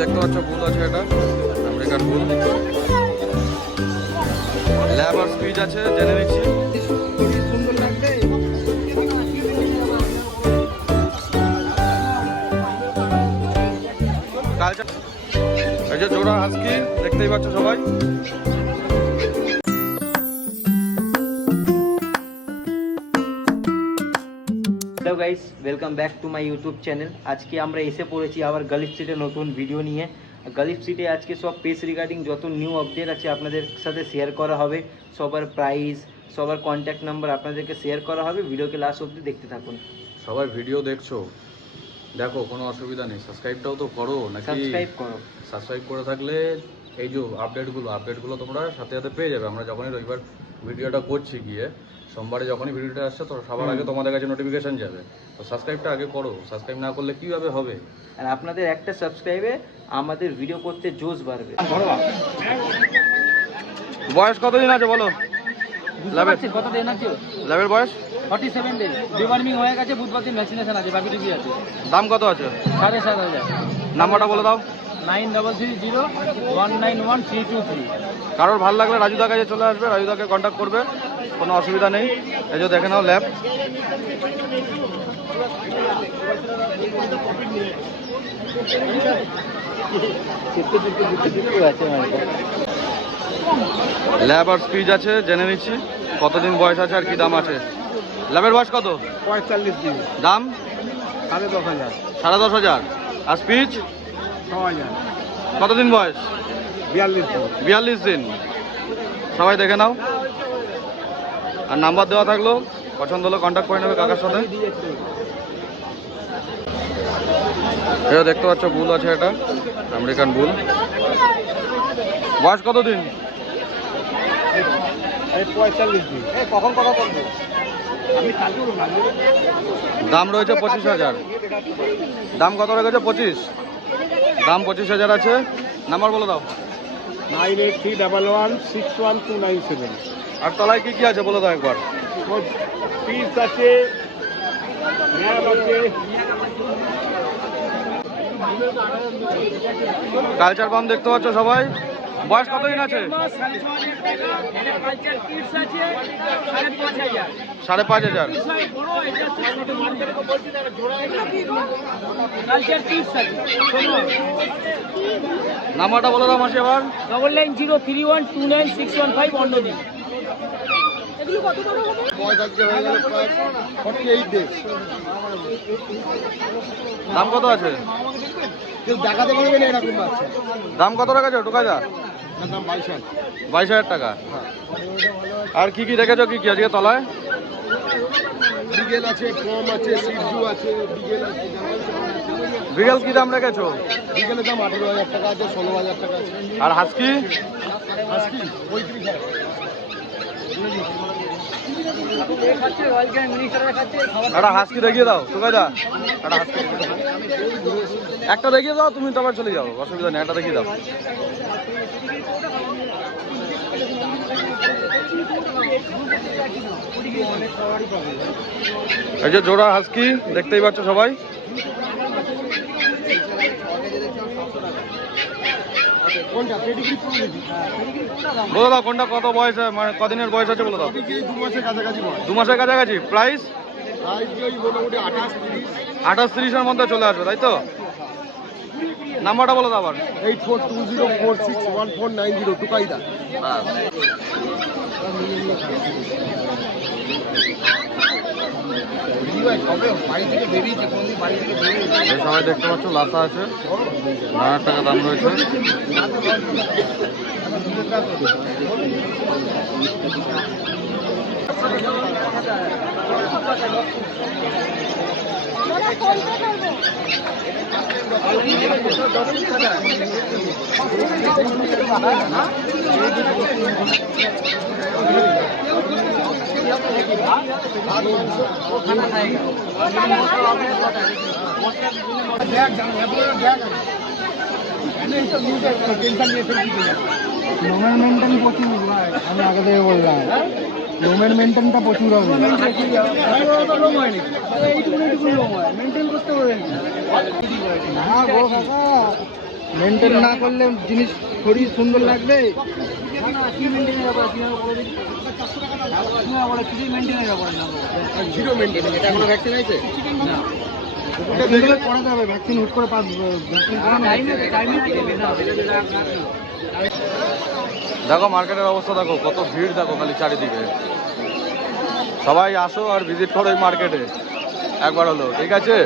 দেখতে পাচ্ছ বুল আছে, এটা আমেরিকান বুল। ল্যাব আর স্পিচ আছে, জেনে নিচ্ছি। এই যে জোড়া হাস্কি দেখতেই পাচ্ছ সবাই। Hello guys, welcome back to my YouTube channel. আজকে আমরা এসে পড়েছি আবার গালিফ সিটে নতুন ভিডিও নিয়ে। গালিফ সিটে আজকে সব পেস রিগার্ডিং যত নিউ আপডেট আছে আপনাদের সাথে শেয়ার করা হবে। সবার প্রাইস, সবার কন্ট্যাক্ট নাম্বার আপনাদেরকে শেয়ার করা হবে। ভিডিওকে লাস্ট অবধি দেখতে থাকুন। সবাই ভিডিও দেখছো, দেখো, কোনো অসুবিধা নেই। সাবস্ক্রাইবটাও তো করো নাকি? সাবস্ক্রাইব করো। সাবস্ক্রাইব করে থাকলে এই যে আপডেটগুলো তোমরা সাথে সাথে পেয়ে যাবে। আমরা যখনই রবিবার ভিডিওটা করছি গিয়ে, সোমবারে যখনই ভিডিওটা আসছে তো সবার আগে তোমাদের কাছে নোটিফিকেশন যাবে। তো সাবস্ক্রাইবটা আগে করো, সাবস্ক্রাইব না করলে কীভাবে হবে? আর আপনাদের একটা সাবস্ক্রাইবে আমাদের ভিডিও করতে জোশ বাড়বে। বয়স কতদিন আছে বলো? কত দিন আছে? ল্যাবের বয়স 47 ডেজ। ডিওয়ার্মিং হয়ে গেছে, বুধবার দিন ভ্যাকসিনেশন আছে, বাকি টিভি আছে। দাম কত আছে? 7,500। নাম্বারটা বলে দাও। 9330191323। কারোর ভালো লাগলে রাজুদার কাছে চলে আসবে, রাজুদাকে কন্ট্যাক্ট করবে, কোনো অসুবিধা নেই। এই যে দেখে নাও ল্যাব। ল্যাব আর স্পিচ আছে, জেনে নিচ্ছি কতদিন বয়স আছে আর কি দাম আছে। ল্যাবের বয়স কত? 45 দিন। দাম 10,500। 10,500। আর স্পিচ 6,000। কতদিন বয়স? 42 দিন। 42 দিন। সবাই দেখে নাও, আর নাম্বার দেওয়া থাকলো, পছন্দ হলে কন্ট্যাক্ট করে নেবে কাকার সাথে। এটা দেখতে পাচ্ছ বুল আছে, এটা আমেরিকান বুল। বয়স কতদিন? 45 দিন। কখন কথা বলবো? দাম রয়েছে 25,000। দাম কত রেখেছে? 25। দাম 25,000 আছে। নাম্বার বলে দাও। 9831161297। আর তলায় কি কি আছে বলে দাও একবার। পিস আছে, ল্যাব আছে। কালচার পাম্প দেখতে পাচ্ছ সবাই। বয়স কতদিন আছে? 5,500। নাম্বারটা বলে দাও মাসি আবার। 9903129615 অন্যদিন। দাম কত আছে? দেখাতে পারবে না এরকম বাচ্চা। দাম কত রেখেছো টোকাইদা? দাম 22,000। 22,000 টাকা। আর কি কি রেখেছো কি কি আজকে তলায়? বিগেল আছে, কম আছে, সিজু আছে, বিগেল আছে। বিগেল কি দাম রেখেছো? বিগেলের দাম 18,000 টাকা আছে, 16,000 টাকা আছে। আর হাস্কি? হাস্কি 35,000। একটা হাস্কি দেখিয়ে দাও টোকাইদা। একটা দেখিয়ে দাও, তুমি তো আবার চলে যাও, অসুবিধা নেই, একটা দেখিয়ে দাও। এই যে জোড়া হাস্কি দেখতেই পাচ্ছ সবাই। বলে দাও কোনটা কত বয়স, মানে কদিনের বয়স আছে বলে দাও। 2 মাসের কাছাকাছি। 2 মাসের কাছাকাছি। প্রাইস? মোটামুটি 28-30-এর মধ্যে চলে আসবে, তাই তো? নাম্বারটা বলে দাও আবার। 8420461490 টুকাইদা। সবাই দেখতে পাচ্ছ লাসা আছে, 9,000 টাকা দাম রয়েছে। লোমের মেনটেন প্রচুর ভাই, আমি আগে থেকে বললাম লোমের মেনটেনটা প্রচুর হবে। এইটুকু লোম হয়, মেনটেন করতে হবে না গো কাকা। মেনটেন না করলে জিনিস শরীর সুন্দর লাগবে। জিরো মেনটেন, এটা এখনো ভ্যাকসিন আছে না? ওটা দেখলে করাতে হবে, ভ্যাকসিন হুট করে দেখো মার্কেটের অবস্থা দেখো, কত ভিড় দেখো খালি চারিদিকে। সবাই আসো আর ভিজিট করো এই মার্কেটে একবার হলো, ঠিক আছে?